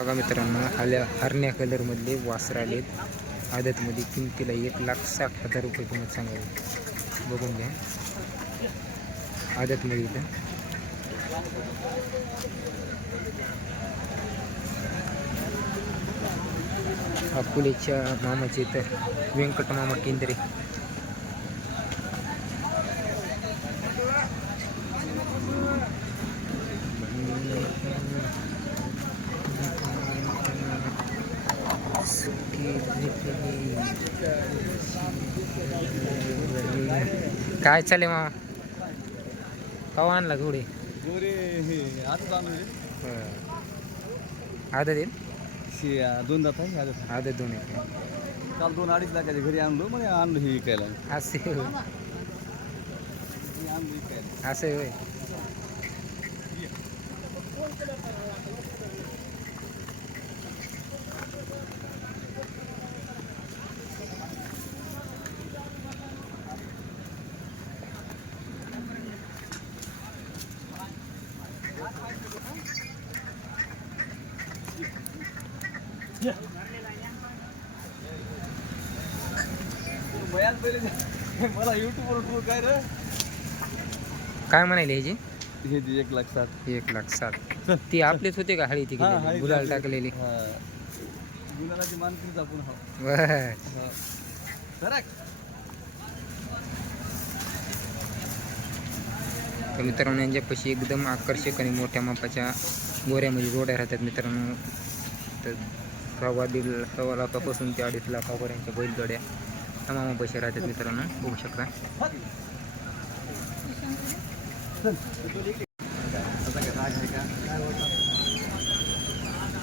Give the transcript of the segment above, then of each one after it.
बघा मित्रांनो आल्या हरण्या कलरमधले वासर आलेत. आदतमध्ये किमतीला एक लाख साठ हजार रुपये किंमत सांगावी. बघून घ्या. आदतमध्ये इथं. अकोलेच्या मामाचे इथं. व्यंकट मामा केंद्रे. काय चाले मामा? कवा आणला घोडे हे आदत येईल दोन आहे आदत दोन आहेत काल दोन अडीच लाखाच्या घरी आणलो मग आणलं हे विकायला. असे होय. हे आणलं विकायला. असं होय. बयान पहिले मला युट्यूबवर टूर काय रे. काय म्हणाले ह्याची? हे ते एक लाख सात एक लाख सात ती आपलीच होते का हळी ती हा, गेलेली? हळी गुलाल टाकलेली. टाकलेली. हा. गुलालाची मानकीच आपण हा. बर हा. सरक. तर मित्रांनो यांच्यापाशी एकदम आकर्षक आणि मोठ्या मापाच्या गोऱ्यामध्ये जोड्या राहतात मित्रांनो. तर सव्वा दीड सव्वा लाखापासून ते अडीच लाखापर्यंतच्या बैलजोड्या. त्या पैसे राहतात मित्रांनो. बघू शकता. आहे का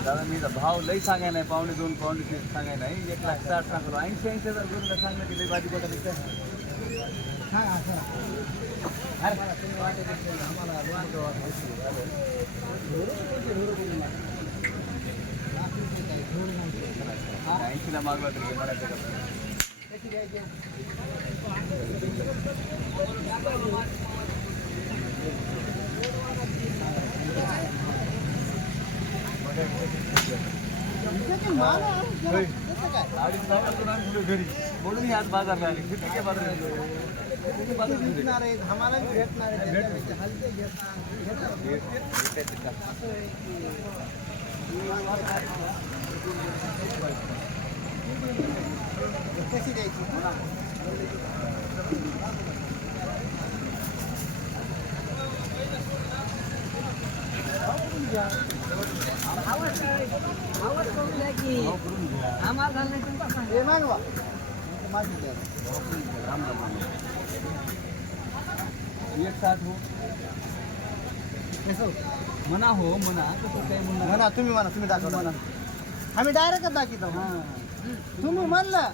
दादा मी भाव लई सांगाय नाही. पावणे दोन पावणे तीन सांगाय नाही. एक लाख साठ सांगलो ऐंशी ऐंशी हजार करून सांगलं की लई भाजी कोटा ऐंशीला मागवा तरी मला का अडीच लाखातून आणलं घरी म्हणून ही आज बाजारला आली किती काय बाजार किती बाजार झाले? भाव करून घ्या. एक साथ हो म्हणा हो म्हणा तसं काही म्हणा म्हणा तुम्ही म्हणा तुम्ही दाखवा म्हणा आम्ही डायरेक्टच दाखवतो. हा. तुम्ही म्हणलं.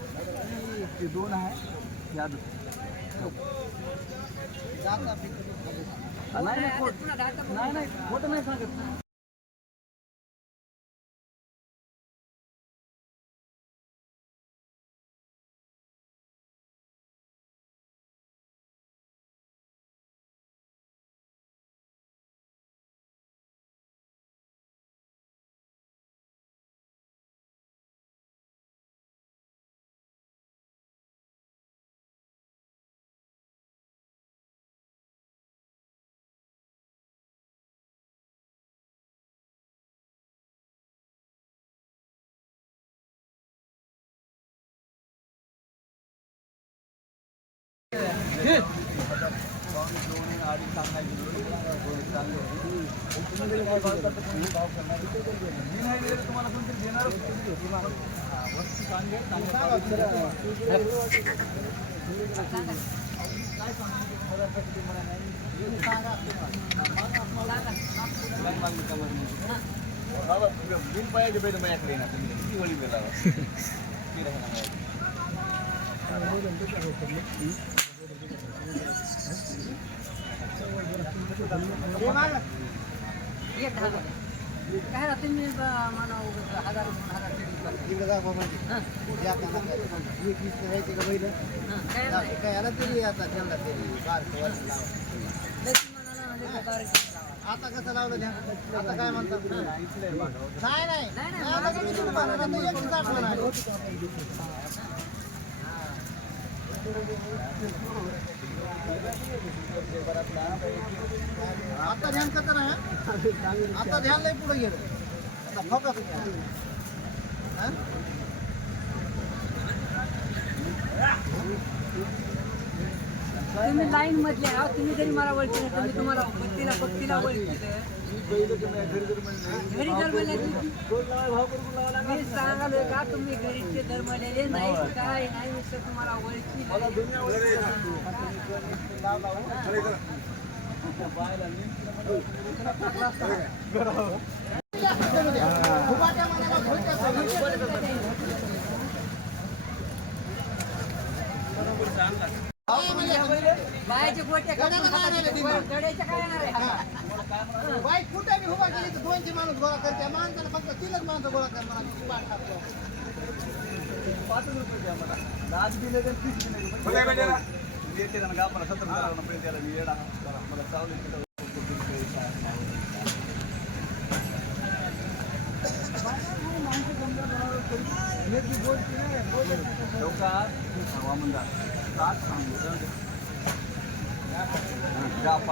ते दोन आहे. याद नाही नाही खोट- नाही नाही खोटं नाही सांगत. बिल पाहिजे पाहिजे माझ्याकडे ना तुम्ही किती वळी दिला एक काय राहते मी म्हणा हजार हजार काय काय आता आता कसं लावलं आता काय म्हणतात नाही नाही आता ध्यान कसं नाही आता ध्यान लय पुढे गेलं. आता फोकस तुम्ही लाईन मधले आहात तुम्ही जरी मला ओळखी तर मी तुम्हाला भक्तीला भक्तीला ओळखीलं घरी धर्मले मी सांगालोय का तुम्ही घरीचे धर्मलेले नाही काय नाही विषय तुम्हाला ओळखी नाही. गोटे कापून खातात. गड्याचे काय येणार आहे? बाईक कुठे बी उभा केली तर दोनशे माणूस गोळा करते. माणसाला फक्त तीनच माणसं गोळा कर मला किती पाठ टाकतो पाच रुपये द्या मला. दहा दिले तर तीस दिले. येते ना गावाला सतरा हजारापर्यंत त्याला मी येडा मला चावले हवामान सात सांगू आणि हेच म्हणे, हेच का?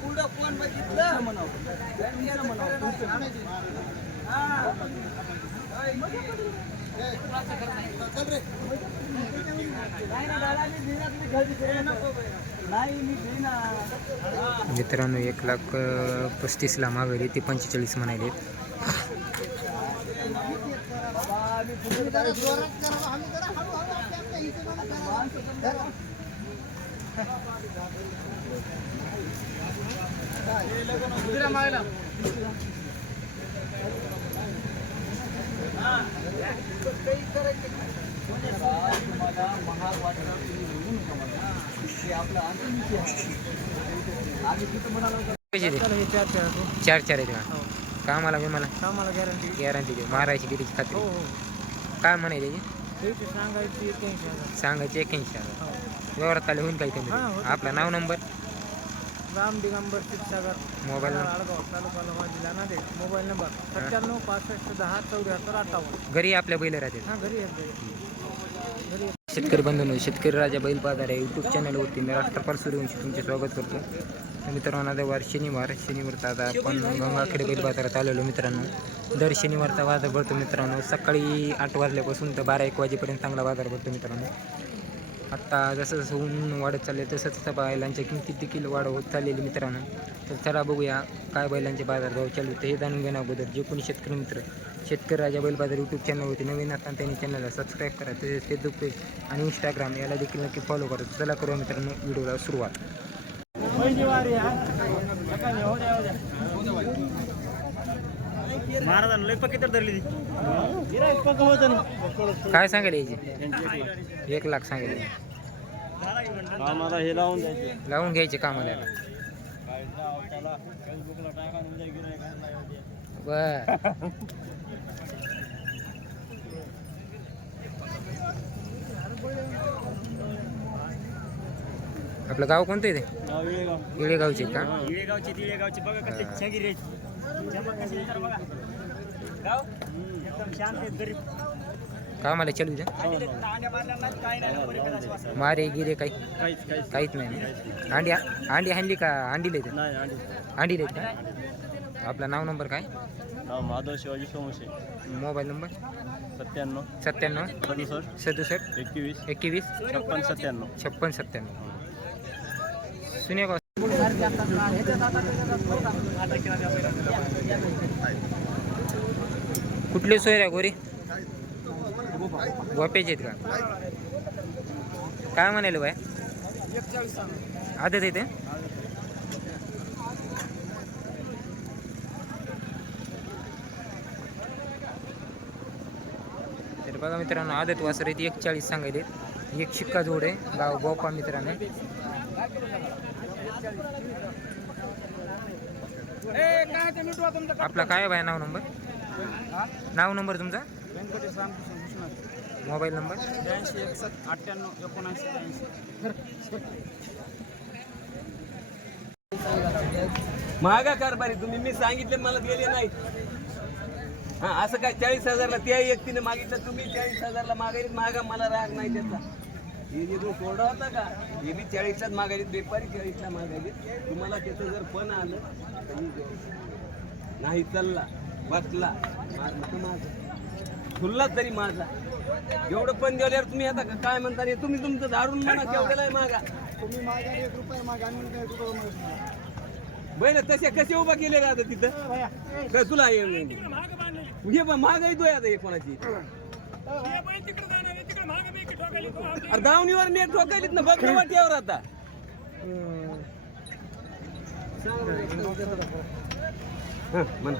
पुढं कोण बघितलं मित्रांनो एक लाख पस्तीस ला मागवली ती पंचेचाळीस म्हणाले तुम्ही जरा जोरात करा आम्ही जरा हळूहळू आपल्या आपल्या हिशोबाने करा. तुम्हाला महाग वाटलं तुम्ही घेऊ नका मला. ते आपला अंतिम विषय आहे आम्ही तिथं म्हणालो का पैसे दे चार चार चार चार आहेत का? कामाला बी मला आम्हाला गॅरंटी गॅरंटी दे मारायची गिरीची खात्री हो हो. काय म्हणायची त्याची? सांगायची एक्क्याऐंशी हजार. सांगायचे एक्याऐंशी हजार. व्यवहारात आले होईल काही कमी. आपलं नाव number? Ram Digambar Kshirsagar mobile number? Mobile number? सत्त्याण्णव पासष्ट दहा चौऱ्याहत्तर अठ्ठावन्न. घरी आपल्या बैल राहते हां घरी घरी. शेतकरी बंधूंनो शेतकरी राजा बैल बाजार आहे. यूट्यूब चॅनलवरती मी राष्ट्रपाल सूर्यवंशी तुमचे स्वागत करतो. तर मित्रांनो आता वार शनिवार. शनिवारचा आता आपण गंगाखेडे बैल बाजारात आलेलो मित्रांनो. दर शनिवारचा बाजार भरतो मित्रांनो. सकाळी आठ वाजल्यापासून तर बारा एक वाजेपर्यंत चांगला बाजार भरतो मित्रांनो. आत्ता जसं जसं ऊन वाढत चालले तसं तसं बैलांच्या किमतीत देखील वाढ होत चाललेली मित्रांनो. तर चला बघूया काय बैलांचे बाजारभाव चालू आहेत हे जाणून घेण्या अगोदर. जे कोणी शेतकरी मित्र शेतकरी राजा बैल बाजार यूट्यूब चॅनलवरती नवीन असताना त्यांनी चॅनलला सबस्क्राईब करा. तसेच फेसबुक पेज आणि इंस्टाग्राम याला देखील नक्की फॉलो करा. चला करूया मित्रांनो व्हिडिओला सुरुवात. महाराजांना लय पक्की तर धरली होतं काय सांगायला यायचे? एक लाख सांगायला आम्हाला हे लावून द्यायचे. लावून घ्यायचे कामाला. बर. आपलं गाव कोणतं आहे ते? येळेगावचे का? येळेगावची तिळेगावची. बघा कसली. छगिरी आहे जमा कशी आहे तर बघा. गाव? एकदम शांत आहेत गरीब. कामाला चालू द्या. मारे गिरे काही काहीच नाही. अंडी अंडी हाणली का? अंडी नाही अंडी लिहित का आपलं नाव नंबर काय? Madhav Shivaji Somshe mobile number? सत्त्याण्णव. सत्त्याण्णव. सदुसष्ट. सदुसष्ट. एकवीस. एकवीस. छप्पन सत्त्याण्णव. छप्पन सत्त्याण्णव. सुनेगाव कुठले सोयऱ्या गोरी? गोप्याचे आहेत का? काय म्हणाले बाय आदत येते तर बघा मित्रांनो आदत वासर एक एकचाळीस सांगायले एक शिक्का जोड आहे गाव गोपा मित्रांनो. आपला काय बाय नाव नंबर? नाव नंबर तुमचा? Venkatesh Ramkrishna Vishwanath mobile number? ब्याऐंशी एकसष्ट अठ्ठ्याण्णव एकोणऐंशी ब्याऐंशी. महागा कारभारी तुम्ही मी सांगितले मला गेले नाही. हा असं काय चाळीस हजारला त्या व्यक्तीने मागितलं तुम्ही चाळीस हजारला मागायला महागा मला राग नाही त्याचा. हे जे जो सोडा होता का हे बी चाळीसलाच मागायचे बेपारी चाळीसला मागायचे तुम्हाला त्याचं जर पण आलं तर. नाही चालला बसला माझं तर माझं. खुल्ला तरी माझा. एवढं पण दिल्यावर तुम्ही आता का- काय म्हणता हे तुम्ही तुमचं धारून म्हणा केवढ्याला आहे मागा. तुम्ही माझ्या एक रुपये मागा आणि मी एक रुपये मागतो बहिण तसे कसे उभा केले राहतात तिथं? काय तुला हे हे बा महाग आहे तो आता हे कोणाची? अरे दावणीवर नेट ठोकायलीत ना बघ ना वाट्यावर आता. हं, म्हणा.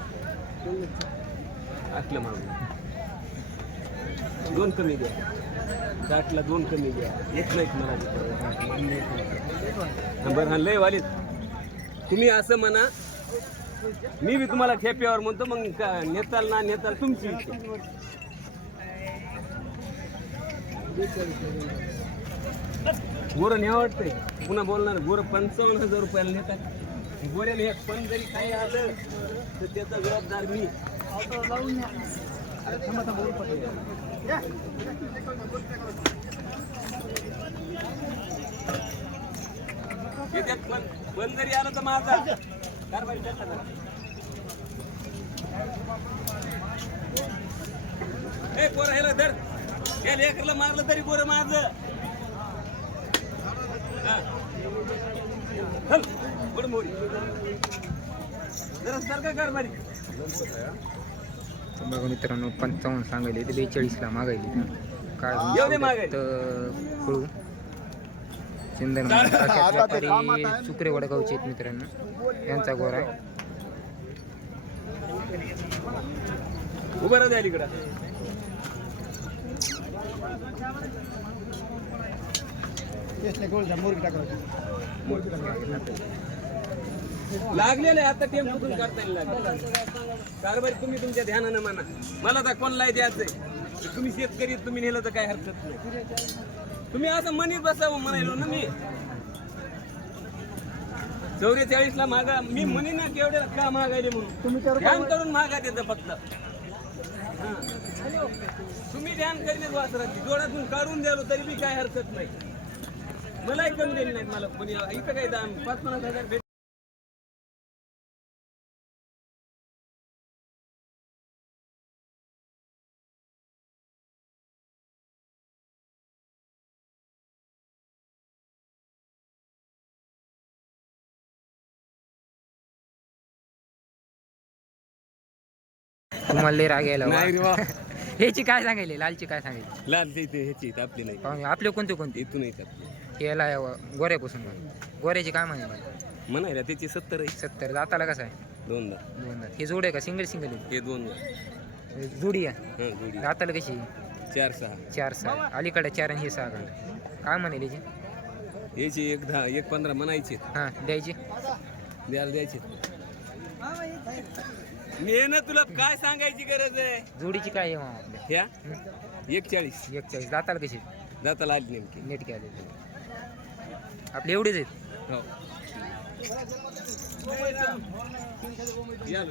असलं मागून दोन कमी द्या. साठला दोन कमी द्या. एक नाहीत मला हं, बरं हा लय वालीत. तुम्ही असं म्हणा मी बी तुम्हाला खेप्यावर म्हणतो मग का- नेताल ना नेताल तुमची इच्छा. गोरं न्या वाटतंय पुन्हा बोलणार गोरं पंचावन्न हजार रुपयाला नेतात. गोऱ्याला हे पण जरी काही आलं तर त्याचा जबाबदार मी. लावून पण जरी आलं तर माझा कारभारी त्याचा करा. ए पोरं ह्याला धर या लेकरला मारलं तरी पोरं माझं हा. चल, पुढं मोडी. जरा सारखं कारभारी बघा मित्रांनो पंचावन्न सांगायले ते बेचाळीसला मागायले. काय. कळू चंदन सुक्रे वडगावचे आहेत मित्रांनो. यांचा गोरा आहे. उभं राहा अलीकडं लागलेले आता टेम्पोतून करता येईल लागले कारभारी तुम्ही तुमच्या ध्यानानं म्हणा मला तर कोणलाही द्यायचंय. तुम्ही शेतकरी तुम्ही नेलं तर काय हरकत नाही. तुम्ही असं म्हणत बसावं म्हणायलो ना मी. चौवेचाळीस ला मागा मी म्हणे ना केवढ्या का मागायले म्हणून? ध्यान करून मागा त्याचं फक्त. हा. तुम्ही ध्यान करीत वासराची. जोडातून काढून द्यालो तरी बी काय हरकत नाही. मलाही कमी दिली नाही मला कोणी इथं काय दाम? पाच पन्नास हजार तुम्हाला लय राग यायला वा. नाही रे वा. ह्याची काय सांगायले? लालची काय सांगायली? लाल ते इथे ह्याची इथं आपली नाही. आपले कोणते कोणते? इथून येतात याला गोऱ्यापासून गोऱ्याची काय म्हणे म्हणायला त्याची सत्तर आहे. सत्तर. दाताला कसं आहे? दोनदा. दोन दात हे जोड आहे का? सिंगल सिंगल हे दोन जोडी आहे. हां जोडी. दाताला कशी? चार सहा. चार सहा. अलीकडे चार आणि हे सहा काढ काय म्हणेल याची? याची एक दहा एक पंधरा म्हणायचे हां द्यायची? द्यायला द्यायचे मी ना तुला काय सांगायची गरज आहे? जोडीची काय आहे मग आपल्या ह्या? हं? एक चाळीस एक चाळीस दाताला कशी? जाताला आली नेमकी. नेट काय आपले एवढेच आहेत? हो. या.